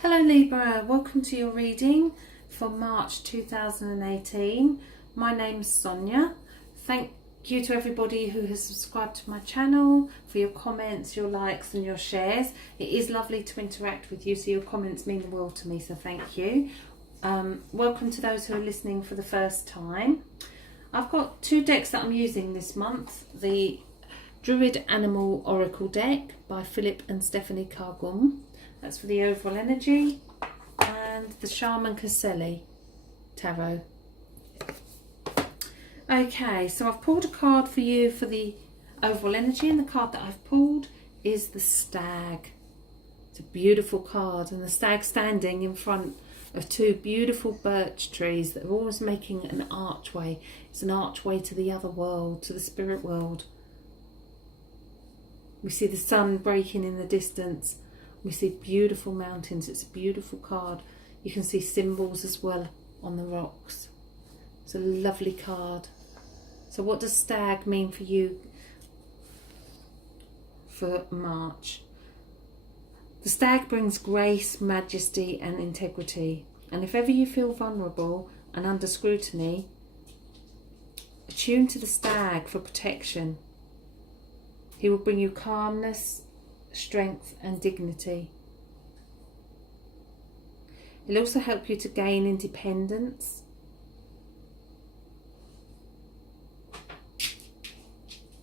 Hello Libra, welcome to your reading for March 2018. My name's Sonia. Thank you to everybody who has subscribed to my channel, for your comments, your likes and your shares. It is lovely to interact with you, so your comments mean the world to me, so thank you. Welcome to those who are listening for the first time. I've got two decks that I'm using this month. The Druid Animal Oracle deck by Philip and Stephanie Cargum. That's for the overall energy, and the Shaman Caselli Tarot. Okay, so I've pulled a card for you for the overall energy, and the card that I've pulled is the Stag. It's a beautiful card, and the stag standing in front of two beautiful birch trees that are almost making an archway. It's an archway to the other world, to the spirit world. We see the sun breaking in the distance. We see beautiful mountains. It's a beautiful card. You can see symbols as well on the rocks. It's a lovely card. So what does Stag mean for you for March? The Stag brings grace, majesty and integrity. And if ever you feel vulnerable and under scrutiny, attune to the Stag for protection. He will bring you calmness, strength and dignity. It'll also help you to gain independence.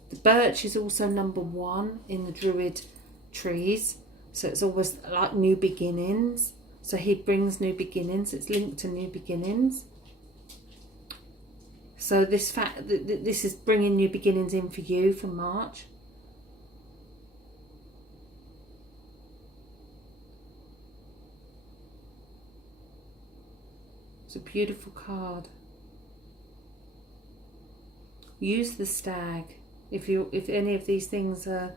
The birch is also number 1 in the Druid trees, so it's always like new beginnings. So he brings new beginnings. It's linked to new beginnings. So this is bringing new beginnings in for you for March. A beautiful card. Use the Stag if any of these things are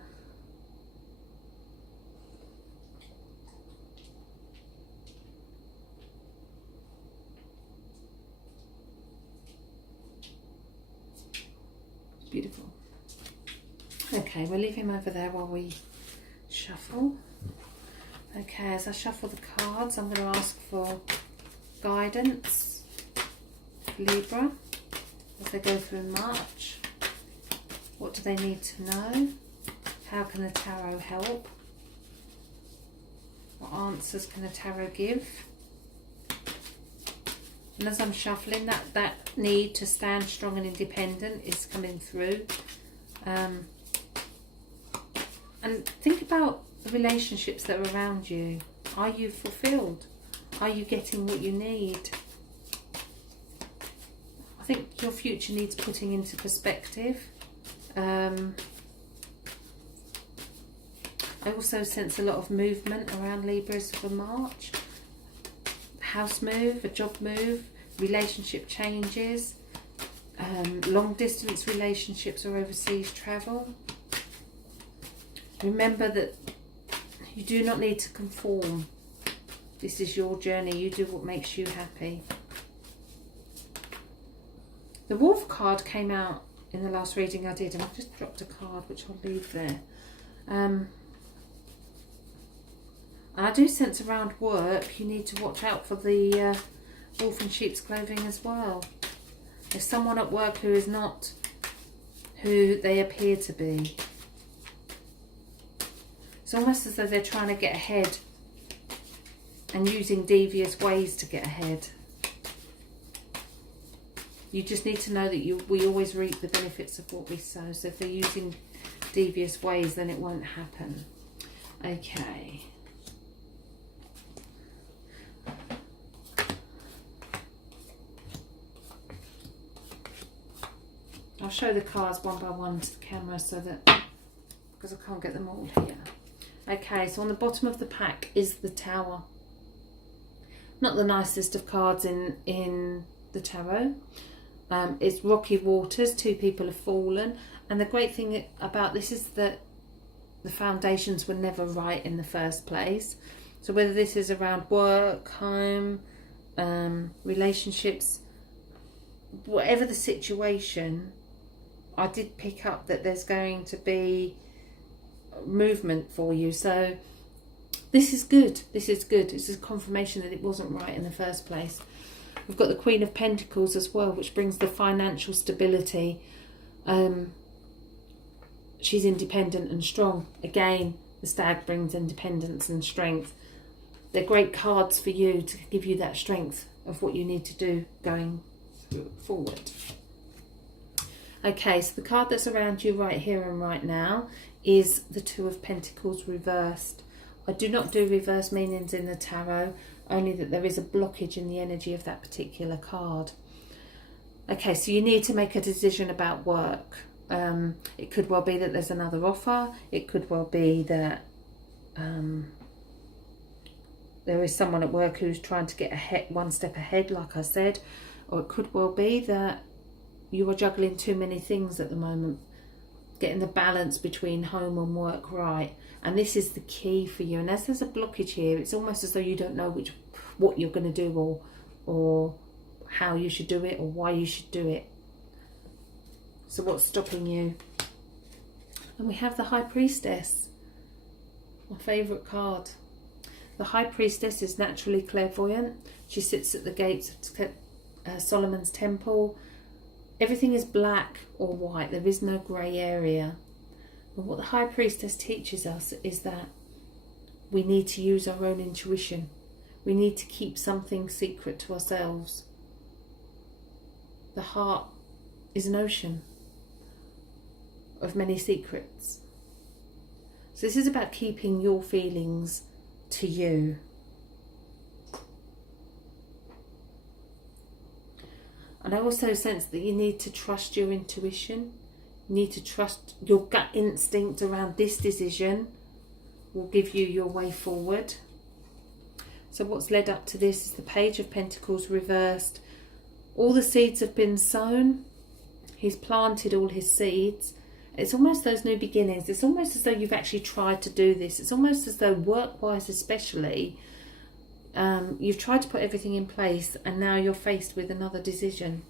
beautiful. Okay, we'll leave him over there while we shuffle. Okay, as I shuffle the cards, I'm going to ask for guidance, Libra, as they go through March. What do they need to know? How can the tarot help? What answers can the tarot give? And as I'm shuffling, that need to stand strong and independent is coming through. And think about the relationships that are around you. Are you fulfilled? Are you getting what you need? I think your future needs putting into perspective. I also sense a lot of movement around Libras for March. House move, a job move, relationship changes, long distance relationships or overseas travel. Remember that you do not need to conform. This is your journey. You do what makes you happy. The Wolf card came out in the last reading I did, and I've just dropped a card which I'll leave there. And I do sense around work you need to watch out for the wolf in sheep's clothing as well. There's someone at work who is not who they appear to be. It's almost as though they're trying to get ahead and using devious ways to get ahead. You just need to know that we always reap the benefits of what we sow. So if they're using devious ways, then it won't happen. Okay. I'll show the cards one by one to the camera so that, because I can't get them all here. Okay, so on the bottom of the pack is the Tower. Not the nicest of cards in the tarot. It's rocky waters, 2 people have fallen, and the great thing about this is that the foundations were never right in the first place. So whether this is around work, home, relationships, whatever the situation, I did pick up that there's going to be movement for you. So This is good. This is good. This is confirmation that it wasn't right in the first place. We've got the Queen of Pentacles as well, which brings the financial stability. She's independent and strong. Again, the Stag brings independence and strength. They're great cards for you to give you that strength of what you need to do going forward. Okay, so the card that's around you right here and right now is the Two of Pentacles reversed. I do not do reverse meanings in the tarot, only that there is a blockage in the energy of that particular card. Okay, so you need to make a decision about work. It could well be that there's another offer. It could well be that there is someone at work who's trying to get ahead, one step ahead, like I said. Or it could well be that you are juggling too many things at the moment, getting the balance between home and work right. And this is the key for you. And as there's a blockage here, it's almost as though you don't know what you're going to do, or how you should do it, or why you should do it. So what's stopping you? And we have the High Priestess, my favourite card. The High Priestess is naturally clairvoyant. She sits at the gates of Solomon's temple. Everything is black or white. There is no grey area. And what the High Priestess teaches us is that we need to use our own intuition. We need to keep something secret to ourselves. The heart is an ocean of many secrets. So this is about keeping your feelings to you. And I also sense that you need to trust your intuition. You need to trust your gut instinct around this decision will give you your way forward. So what's led up to this is the Page of Pentacles reversed. All the seeds have been sown. He's planted all his seeds. It's almost those new beginnings. It's almost as though you've actually tried to do this. It's almost as though work-wise especially, you've tried to put everything in place and now you're faced with another decision.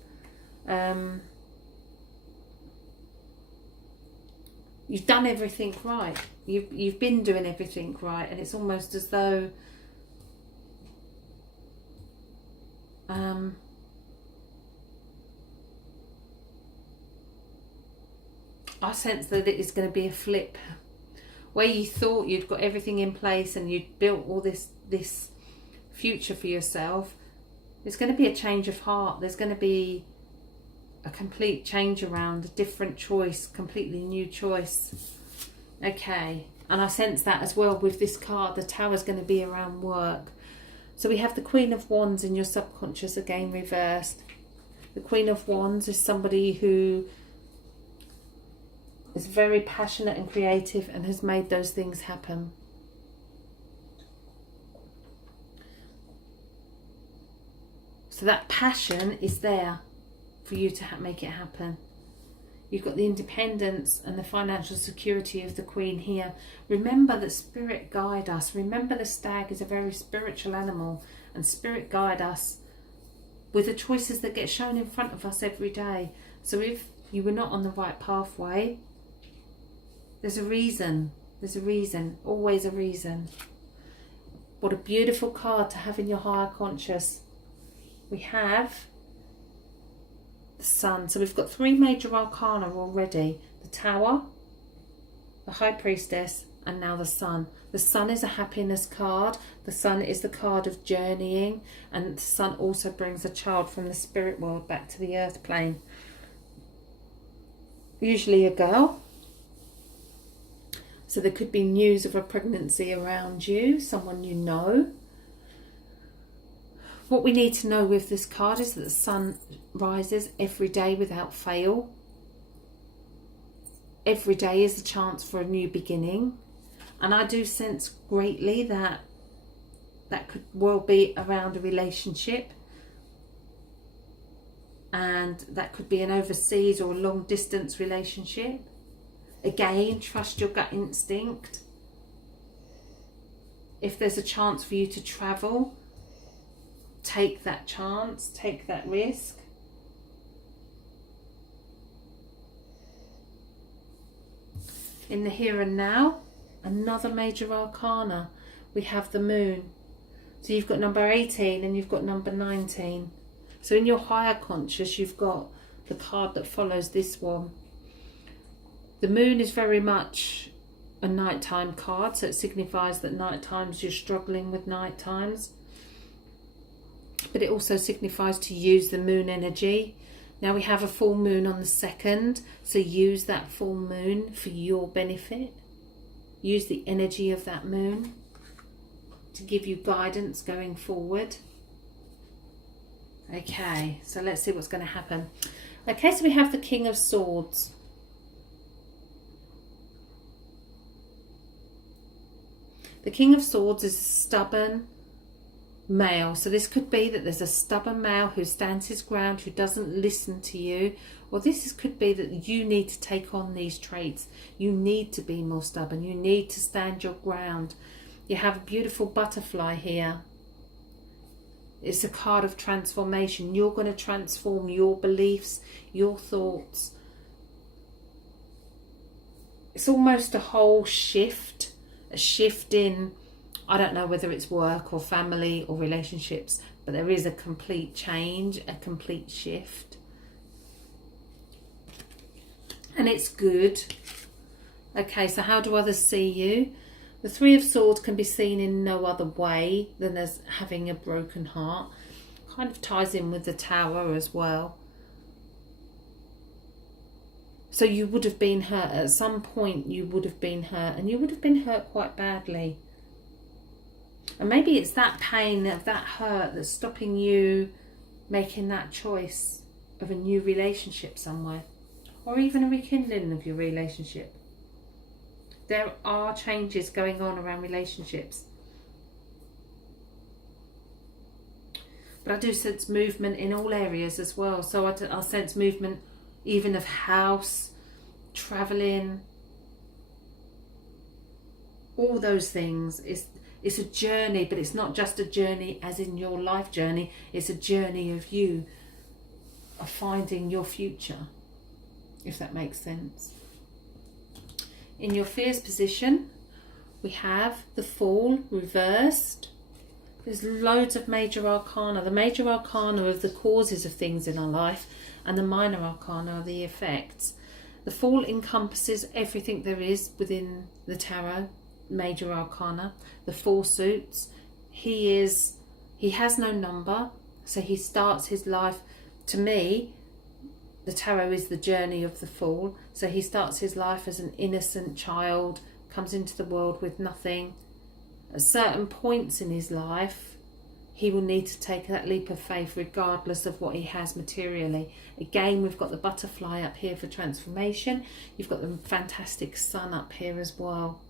You've done everything right. You've been doing everything right, and it's almost as though I sense that it is going to be a flip, where you thought you'd got everything in place and you'd built all this future for yourself. There's going to be a change of heart. There's going to be a complete change around, a different choice, completely new choice. Okay, and I sense that as well with this card. The Tower's going to be around work. So we have the Queen of Wands in your subconscious again reversed. The Queen of Wands is somebody who is very passionate and creative and has made those things happen. So that passion is there for you to make it happen. You've got the independence and the financial security of the Queen here. Remember that Spirit guide us. Remember the Stag is a very spiritual animal, and Spirit guide us with the choices that get shown in front of us every day. So if you were not on the right pathway, there's a reason. There's a reason. Always a reason. What a beautiful card to have in your higher conscious. We have the Sun. So we've got 3 major arcana already. The Tower, the High Priestess, and now the Sun. The Sun is a happiness card. The Sun is the card of journeying. And the Sun also brings a child from the spirit world back to the earth plane. Usually a girl. So there could be news of a pregnancy around you, someone you know. What we need to know with this card is that the sun rises every day without fail. Every day is a chance for a new beginning. And I do sense greatly that that could well be around a relationship. And that could be an overseas or a long distance relationship. Again, trust your gut instinct. If there's a chance for you to travel, take that chance, take that risk. In the here and now, another major arcana. we have the moon. So you've got number 18 and you've got number 19. So in your higher conscious, you've got the card that follows this one. The moon is very much a nighttime card, so it signifies that night times you're struggling with night times. But it also signifies to use the moon energy. Now we have a full moon on the 2nd, so use that full moon for your benefit. Use the energy of that moon to give you guidance going forward. Okay, so let's see what's going to happen. Okay, so we have the King of Swords. The King of Swords is a stubborn male. So this could be that there's a stubborn male who stands his ground, who doesn't listen to you. Or could be that you need to take on these traits. You need to be more stubborn. You need to stand your ground. You have a beautiful butterfly here. It's a card of transformation. You're going to transform your beliefs, your thoughts. It's almost a whole shift. A shift in, I don't know whether it's work or family or relationships, but there is a complete change, a complete shift. And it's good. Okay, so how do others see you? The Three of Swords can be seen in no other way than as having a broken heart. Kind of ties in with the Tower as well. So you would have been hurt. At some point you would have been hurt, and you would have been hurt quite badly. And maybe it's that pain, that hurt that's stopping you making that choice of a new relationship somewhere. Or even a rekindling of your relationship. There are changes going on around relationships. But I do sense movement in all areas as well. So I sense movement even of house, travelling, all those things. It's a journey, but it's not just a journey as in your life journey. It's a journey of you, of finding your future, if that makes sense. In your fears position, we have the Fool reversed. There's loads of major arcana. The major arcana are the causes of things in our life, and the minor arcana are the effects. The Fool encompasses everything there is within the tarot, major arcana. The Four Suits. He has no number, so he starts his life. To me, the tarot is the journey of the Fool. So he starts his life as an innocent child, comes into the world with nothing. At certain points in his life, he will need to take that leap of faith regardless of what he has materially. Again, we've got the butterfly up here for transformation. You've got the fantastic sun up here as well.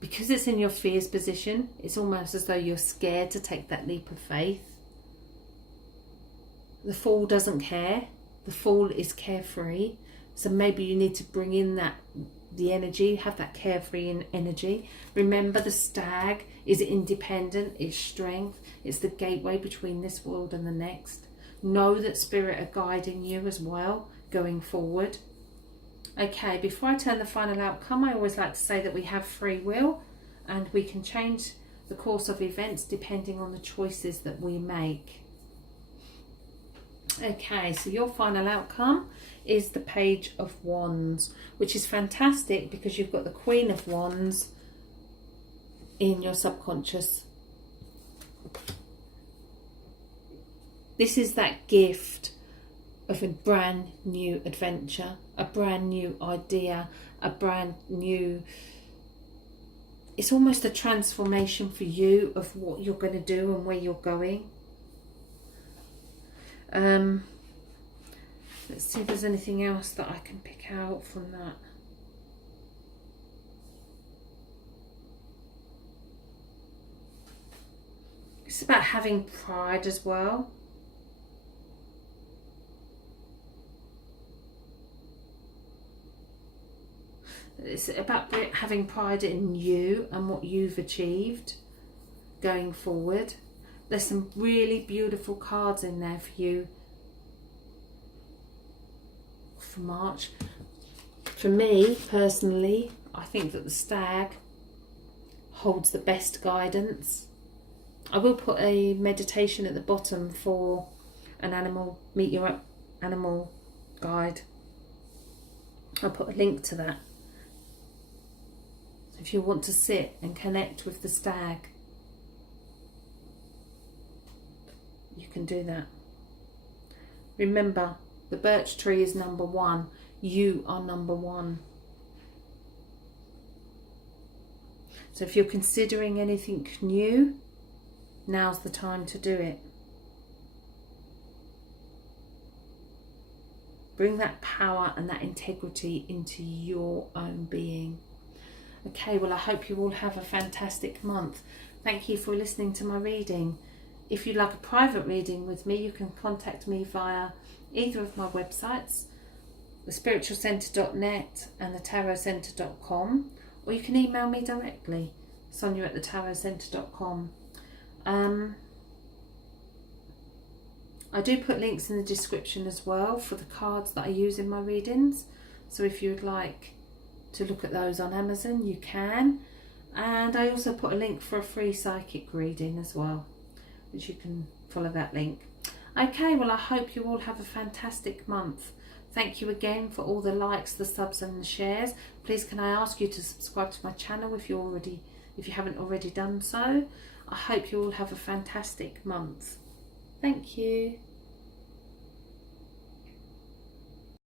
Because it's in your fears position, it's almost as though you're scared to take that leap of faith. The Fool doesn't care. The Fool is carefree. So maybe you need to bring in the energy, have that carefree energy. Remember, the Stag is independent, it's strength, it's the gateway between this world and the next. Know that Spirit are guiding you as well going forward. Okay, before I turn the final outcome, I always like to say that we have free will and we can change the course of events depending on the choices that we make. Okay, so your final outcome is the Page of Wands, which is fantastic because you've got the Queen of Wands in your subconscious. This is that gift of a brand new adventure, a brand new idea, a brand new... It's almost a transformation for you of what you're going to do and where you're going. Let's see if there's anything else that I can pick out from that. It's about having pride as well. It's about having pride in you and what you've achieved going forward. There's some really beautiful cards in there for you for March. For me, personally, I think that the Stag holds the best guidance. I will put a meditation at the bottom for an animal, meet your animal guide. I'll put a link to that. So if you want to sit and connect with the stag, you can do that. Remember, the birch tree is number one. You are number one. So if you're considering anything new, now's the time to do it. Bring that power and that integrity into your own being. Okay, well, I hope you all have a fantastic month. Thank you for listening to my reading. If you'd like a private reading with me, you can contact me via either of my websites, thespiritualcentre.net and thetarotcentre.com, or you can email me directly, sonia@thetarotcentre.com. I do put links in the description as well for the cards that I use in my readings, so if you would like to look at those on Amazon, you can. And I also put a link for a free psychic reading as well, which you can follow that link. Okay, well, I hope you all have a fantastic month. Thank you again for all the likes, the subs and the shares. Please can I ask you to subscribe to my channel if you haven't already done so. I hope you all have a fantastic month. Thank you.